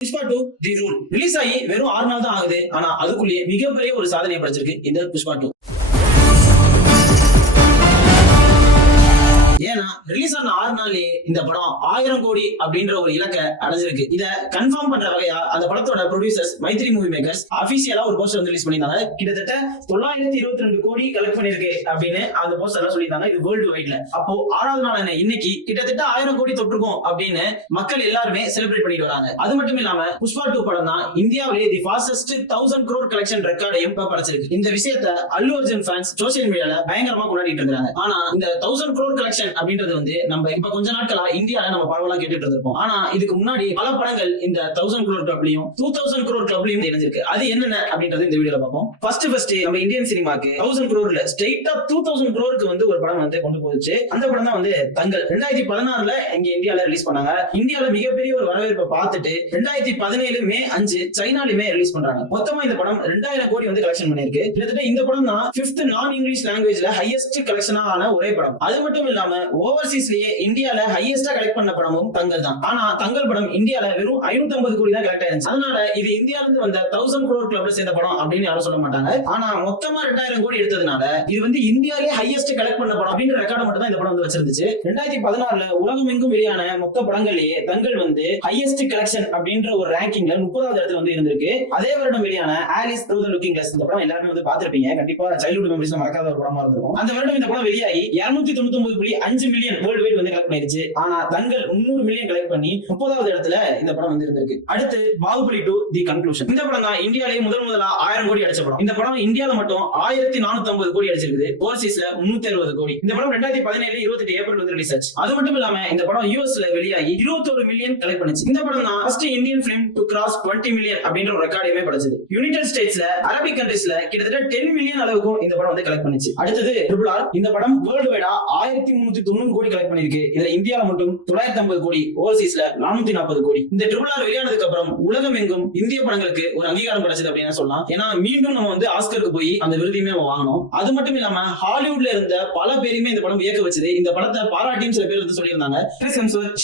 Pushpa two the rule release ஆகி வெறும் ஆறு நாள் தான் ஆகுது. ஆனா அதுக்குள்ளேயே மிகப்பெரிய ஒரு சாதனையை படைச்சிருக்கு இந்த புஷ்பா டூ ஏன்னா ரிலீஸ் ஆன ஆறு நாள்லயே இந்த படம் ஆயிரம் கோடி அப்படின்ற ஒரு இலக்கை அடைஞ்சிருக்கு. இத கன்ஃபார்ம் பண்ற வகையா அந்த படத்தோட ப்ரொடியூசர்ஸ் மைத்ரி மூவி மேக்கர்ஸ் அபிஷியலா ஒரு போஸ்டர் வந்து ரிலீஸ் பண்ணியிருந்தாங்க. கிட்டத்தட்ட தொள்ளாயிரத்தி இருபத்தி ரெண்டு கோடி கலெக்ட் பண்ணிருக்கு அப்படின்னு அந்த போஸ்டர்ல சொல்லியிருந்தாங்க. இது வேர்ல்டு வைட்ல அப்போ ஆறாவது நாளான இன்னைக்கு கிட்டத்தட்ட ஆயிரம் கோடி தொற்றுக்கும் அப்படின்னு மக்கள் எல்லாருமே செலிப்ரேட் பண்ணிட்டு வராங்க. அது மட்டும் இல்லாம புஷ்பா டூ படம் தான் இந்தியாவிலே the fastest thousand crore collection ரெக்கார்டையும் படைச்சிருக்கு இந்த விஷயத்த அல்லு அர்ஜுன் ஃபேன்ஸ் சோசியல் மீடியால பயங்கரமா கொண்டாடிட்டு இருக்காங்க ஆனா இந்த தௌசண்ட் crore கலெக்ஷன் அப்படின்றது வந்து நம்ம இப்ப கொஞ்ச நாட்கள் இந்தியால நம்ம பரவலா கேட்டுட்டு இருந்திருப்போம். ஆனா இதுக்கு முன்னாடி பல படங்கள் இந்த தௌசண்ட் குரோர் கிளப்லயும் டூ தௌசண்ட் குரோர் கிளப்லயும் இணைஞ்சிருக்கு. அது என்னென்ன அப்படின்றது இந்த வீடியோல பார்ப்போம். ஃபர்ஸ்ட் ஃபர்ஸ்ட் நம்ம இந்தியன் சினிமாக்கு தௌசண்ட் குரோர்ல ஸ்ட்ரெயிட்டா டூ தௌசண்ட் குரோருக்கு வந்து ஒரு படம் வந்து கொண்டு போச்சு. அந்த படம் தான் வந்து தங்கல். ரெண்டாயிரத்தி பதினாறுல இங்க இந்தியால ரிலீஸ் பண்ணாங்க. இந்தியால மிகப்பெரிய ஒரு வரவேற்பை பார்த்துட்டு ரெண்டாயிரத்தி பதினேழு மே அஞ்சு சைனாலுமே ரிலீஸ் பண்றாங்க. மொத்தமா இந்த படம் ரெண்டாயிரம் கோடி வந்து கலெக்ஷன் பண்ணிருக்கு கிட்டத்தட்ட இந்த படம் தான் பிப்த் நான் இங்கிலீஷ் லாங்குவேஜ்ல ஹையஸ்ட் கலெக்ஷனா ஆன ஒரே படம். அது மட்டும் இல்லாம ஓவர்சீஸ்லயே இந்தியால ஹையஸ்டா கலெக்ட் பண்ண படமும் தங்கல் தான் ஆனா தங்கல் படம் இந்தியால வெறும் ஐநூத்தி ஐம்பது கோடி தான் கலெக்ட் ஆயிருச்சு அதனால இது இந்தியால இருந்து வந்த தௌசண்ட் crore கிளப்ல சேர்ந்த படம் அப்படின்னு யாரும் சொல்ல மாட்டாங்க. ஆனா மொத்தமா ரெண்டாயிரம் கோடி எடுத்ததுனால இது வந்து இந்தியாலே ஹையஸ்ட் கலெக்ட் பண்ண படம் அப்படின்ற ரெக்கார்டு மட்டும் தான் இந்த படம் வந்து வச்சிருந்துச்சு. ரெண்டாயிரத்தி பதினாறுல உலகம் எங்கும் வெளியான மொத்த படங்கள்லயே தங்கல் வந்து ஹையஸ்ட் கலெக்ஷன் அப்படின்ற ஒரு ரேங்கிங்ல முப்பதாவது இடத்துல வந்து இருந்திருக்கு. அதே வருடம் வெளியான Alice through the looking glass இந்த படம் எல்லாருமே வந்து பாத்திருப்பீங்க கண்டிப்பா சைல்ட்ஹுட் மெமரிஸ் மறக்காத ஒரு படமா இருந்திருக்கும். அந்த வருடம் இந்த படம் வெளியாகி இருநூத்தி தொண்ணூத்தி ஒன்பது புள்ளி அஞ்சு மில்லியன் வேர்ல்டு வைட் வந்து கலெக்ட் பண்ணிருச்சு. ஆனா தங்கள் முன்னூறு மில்லியன் கலெக்ட் பண்ணி முப்பதாவது இடத்துல இந்த படம் வந்து இருந்திருக்கு அடுத்து பாகுபலி டு தி கன்க்ளூஷன் இந்த படம் தான் இந்தியாலேயே முதல் முதலா ஆயிரம் கோடி அடிச்ச படம். இந்த படம் இந்தியாவில மட்டும் ஆயிரத்தி நானூத்தி ஐம்பது கோடி அடிச்சிருக்குது. ஓவர்சீஸ்ல முன்னூத்தி அறுபது கோடி. இந்த படம் ரெண்டாயிரத்தி பதினேழு இருபத்தி எட்டு ஏப்ரல் வந்து ரிலீஸ் ஆச்சு. அது மட்டும் இல்லாம இந்த படம் யூஎஸ்ல வெளியாகி இருபத்தொரு மில்லியன் கலெக்ட் பண்ணுச்சு. இந்த படம் தான் first Indian film to cross twenty million அப்படின்ற ஒரு ரெக்கார்டையுமே படைச்சது. யுனைடெட் ஸ்டேட்ஸ்ல அரபிக் கண்ட்ரீஸ்ல கிட்டத்தட்ட டென் மில்லியன் அளவுக்கும் இந்த படம் வந்து கலெக்ட் பண்ணுச்சு. அடுத்தது ட்ரிபிள் ஆர் இந்த படம் வேர்ல்டு வைடா ஆயிரத்தி முன்னூத்தி தொண்ணூறு கோடி கலெக்ட் பண்ணிருக்கு இதுல இந்தியா இந்தியாவில் மட்டும் தொள்ளாயிரத்தி ஐம்பது கோடி ஓவர்சீஸ்ல நானூத்தி நாற்பது கோடி. இந்த ட்ரிபிள் ஆர் வெளியானதுக்கு அப்புறம் உலகம் எங்கும் இந்திய படங்களுக்கு ஒரு அங்கீகாரம் கிடைச்சது அப்படின்னு சொல்லலாம். ஏன்னா மீண்டும் நம்ம வந்து ஆஸ்கருக்கு போய் அந்த விருதையுமே நம்ம வாங்கணும். அது மட்டும் இல்லாம ஹாலிவுட்ல இருந்த பல பேருமே இந்த படம் இயக்க வச்சது. இந்த படத்தை பாராட்டியும் சில பேர் வந்து சொல்லியிருந்தாங்க. Chris Hemsworth,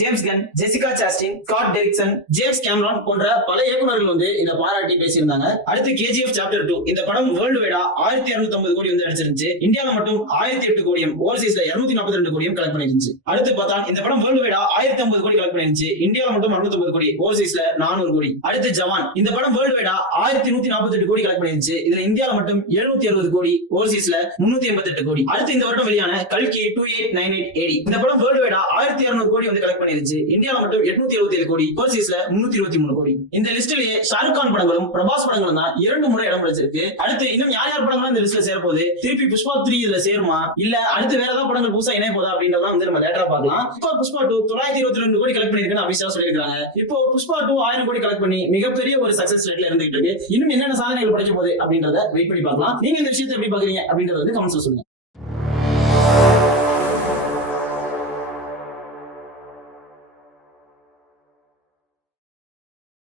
James Gunn Jessica Chastain Scott Derrickson James Cameron போன்ற பல இயக்குநர்கள் வந்து இதை பாராட்டி பேசியிருந்தாங்க. அடுத்து கேஜிஎஃப் சாப்டர் டூ இந்த படம் வேர்ல்டு வைடா ஆயிரத்தி அறுநூத்தி ஐம்பது கோடி வந்து அடிச்சிருந்துச்சு இந்தியால மட்டும் ஆயிரத்தி எட்டு கோடியும் ஓவர்சீஸ்ல இருநூத்தி நாற்பத்தி ரெண்டு கோடியும் கலெக்ட் பண்ணிருந்துச்சு அடுத்து அடுத்து பார்த்தா இந்த படம் வேர்ல்டு வைடா ஆயிரத்தி ஐம்பது கோடி கலெக்ட் பண்ணிருந்துச்சு. இந்தியால மட்டும் அறுநூத்தி ஐம்பது கோடி ஓவர்சீஸ்ல நானூறு கோடி. அடுத்து ஜவான். இந்த படம் வேர்ல்டு வைடா ஆயிரத்தி நூத்தி நாற்பத்தி எட்டு கோடி கலெக்ட் பண்ணிருந்துச்சு. இதுல இந்தியால மட்டும் எழுநூத்தி அறுபது கோடி ஓவர்சீஸ்ல முன்னூத்தி எண்பத்தி எட்டு கோடி. அடுத்து இந்த வருடம் வெளியான கல்கி two eight nine eight AD இந்த படம் வேர்ல்டு வைடா ஆயிரத்தி இருநூறு கோடி வந்து கலெக்ட் பண்ணிருந்துச்சு. இந்தியால மட்டும் எட்நூத்தி எழுபத்தி ஏழு கோடி ஓவர்சீஸ்ல முன்னூத்தி இருபத்தி மூணு கோடி. இந்த லிஸ்ட்லயே ஷாருக் கான் படங்களும் பிரபாஸ் படங்களும் தான் இரண்டு முறை இடம் பிடிச்சிருக்கு. அடுத்து இன்னும் யார் யார் படங்களும் இந்த லிஸ்ட்ல சேரப்போகுது? திருப்பி புஷ்பா த்ரீ இதுல சேருமா? இல்ல அடுத்து வேற ஏதாவது படங்கள் புதுசா இணைய போதா அப்படின்றதான் வந்து நம்ம லேட்டரா பார்க்கலாம். இப்போ புஷ்பா டூ தொள்ளாயிரத்தி இருபத்தி ரெண்டு கோடி கலெக்ட் பண்ணிருக்குன்னு அபிஷா சொல்லியிருக்காங்க இப்போ புஷ்பா டூ ஆயிரம் கோடி கலெக்ட் பண்ணி மிகப்பெரிய ஒரு சக்சஸ் ரேட்ல இருந்துகிட்டு இருக்கு. இன்னும் என்னென்ன சாதனைகள் படைக்க போகுது அப்படின்றத வெயிட் பண்ணி பார்க்கலாம். நீங்க இந்த விஷயத்தை எப்படி பாக்குறீங்க அப்படின்றத வந்து கமெண்ட்ஸ் சொல்லுங்க.